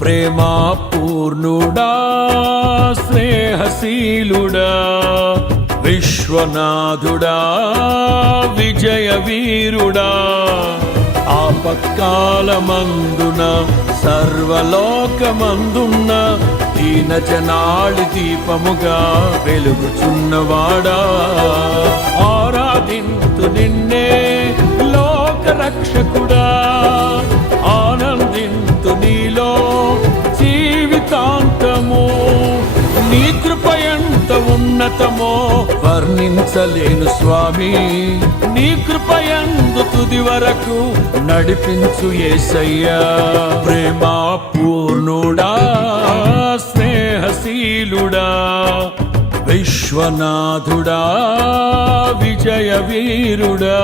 ప్రేమా పూర్ణుడా స్నేహశీలుడా విశ్వనాథుడా విజయ వీరుడా ఆపత్కాలమందున సర్వలోకమందున్న దీన జనాళి దీపముగా వెలుగుచున్నవాడా ఆరాధింతు నిన్నే లోక రక్షకుడా ఆనందింతు నీలో జీవితాంతము నీ కృప ఎంత ఉన్నతమో వర్ణించలేను స్వామి నీ కృప యందు తుది వరకు నడిపించు యేసయ్యా ప్రేమా పూర్ణుడా స్నేహశీలుడా విశ్వనాథుడా విజయ వీరుడా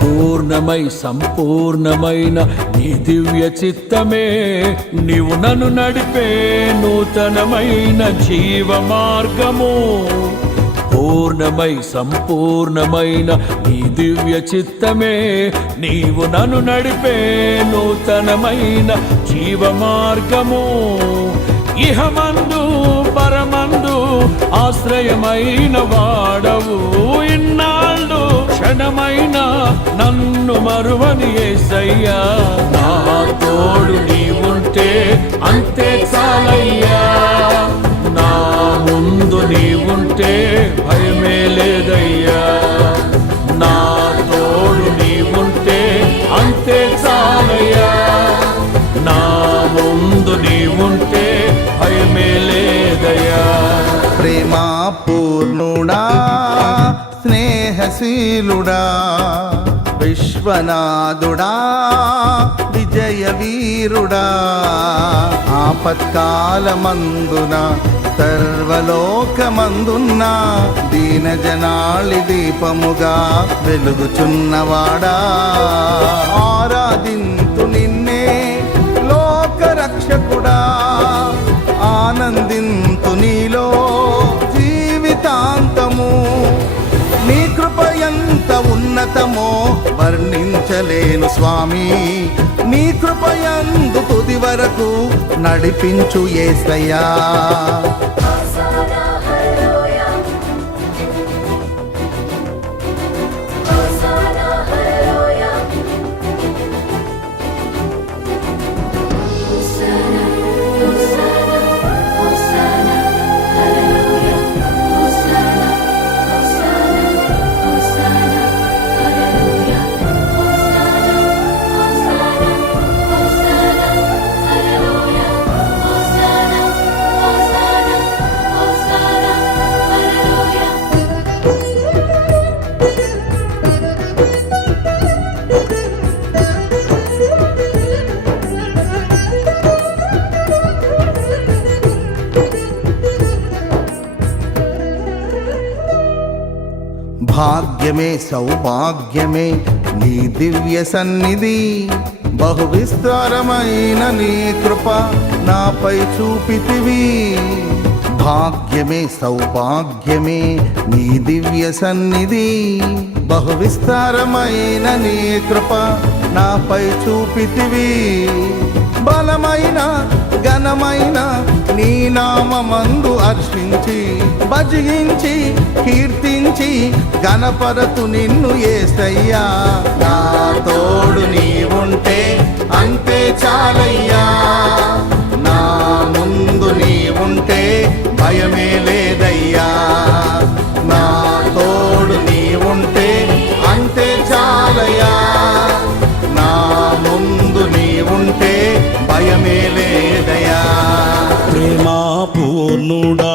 పూర్ణమై సంపూర్ణమైన నీ దివ్య చిత్తమే నీవు నన్ను నడిపే నూతనమైన జీవ మార్గము పూర్ణమై సంపూర్ణమైన నీ దివ్య చిత్తమే నీవు నన్ను నడిపే నూతనమైన జీవ మార్గము ఇహమందు పరమందు ఆశ్రయమైన వాడవు ఇన్నాళ్ళు క్షణమైన నన్ను మరువని యేసయ్యా నా తోడు నీవుంటే అంతే చాలయ్యా నా ముందు నీవుంటే భయమే లేదయ్యా నా తోడు నీవుంటే అంతే చాలయ్యా నా ముందు నీవుంటే భయమే లేదయ్యా ప్రేమా పూర్ణుడా స్నేహశీలుడా విశ్వనాథుడా విజయ వీరుడా ఆపత్కాలమందున సర్వలోకమందున్న దీన జనాళి దీపముగా వెలుగుచున్నవాడా ఆరాధింతు నిన్నే లోక రక్షకుడా ఆనందింతు నీలో జీవితాంతము నీ కృప ఎంత ఉన్నతమో వర్ణించలేను స్వామి నీ కృప యందు తుది వరకు నడిపించు యేసయ్యా భాగ్యమే సౌభాగ్యమే నీ దివ్య సన్నిధి బహు విస్తారమైన నీ కృప నాపై చూపితివి భాగ్యమే సౌభాగ్యమే నీ దివ్య సన్నిధి బహు విస్తారమైన నీ కృప నాపై చూపితివి బలమైన ఘనమైన నీ నామమందు అర్చించి భజించి కీర్తించి గణపరతు నిన్ను యేసయ్యా. నా తోడు నీవుంటే అంతే చాలయ్యా, నా ముందు నీవుంటే భయమే లేదయ్యా. నా తోడు నీవుంటే అంతే చాలయ్యా, నా ముందు నీవుంటే భయమే లేదయ్యా. ప్రేమా పూర్ణుడా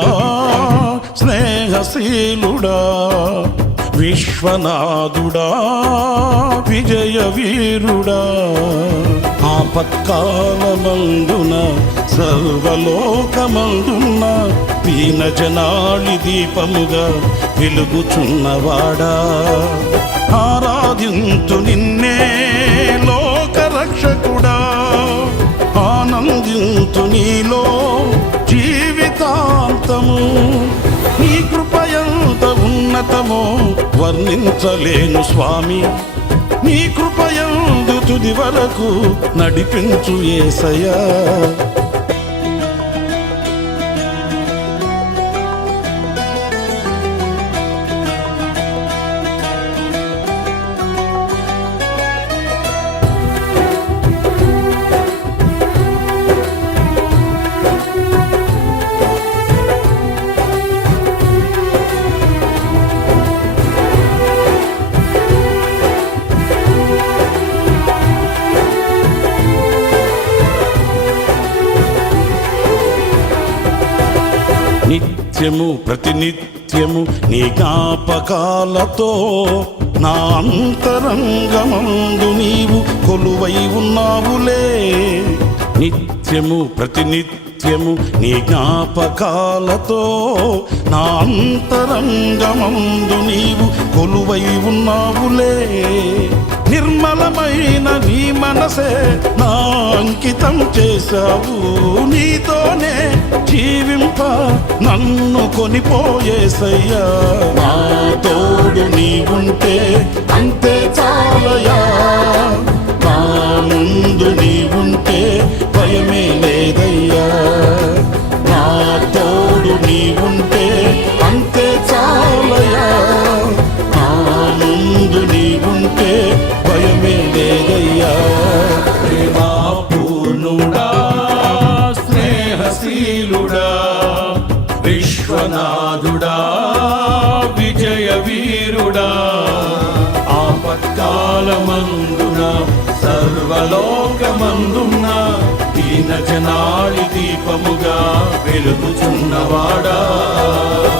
స్నేహశీలుడా విశ్వనాథుడా విజయ వీరుడా, ఆపత్కాలమందున సర్వలోకమందున దీనజనాళి దీపముగా వెలుగుచున్నవాడా, ఆరాధించు నిన్నే లోకరక్షకుడా, ఆనందించు నీలో జీవితాంతము. నీ కృపయంత ఉన్నతమో వర్ణించలేను స్వామి, నీ కృపయందు తుది వరకు నడిపించు యేసయ్యా. నిత్యము ప్రతినిత్యము నీ జ్ఞాపకాలతో నా అంతరంగమందు నీవు కొలువై ఉన్నావులే. నిత్యము ప్రతినిత్యము నీ జ్ఞాపకాలతో నా అంతరంగమందు నీవు కొలువై ఉన్నావులే. నిర్మలమైన నీ మనసే నా అంకితం చేశావు, నీతోనే జీవింప నన్ను కొనిపోయేసయ్యా. నా తోడు నీవుంటే అంతే చాలయా, నా ముందు నీవుంటే భయమే లేదయ్యా. నా తోడు నీవుంటే అంతే చాలయా, నా ముందు నీవుంటే భయమే లేదయ్యా. ప్రేమా పూర్ణుడా స్నేహశీలుడా విశ్వనాథుడా విజయ వీరుడా, ఆపత్కాలమందున సర్వలోకమందున దీనజనాళి దీపముగా వెలుగుచున్నవాడా.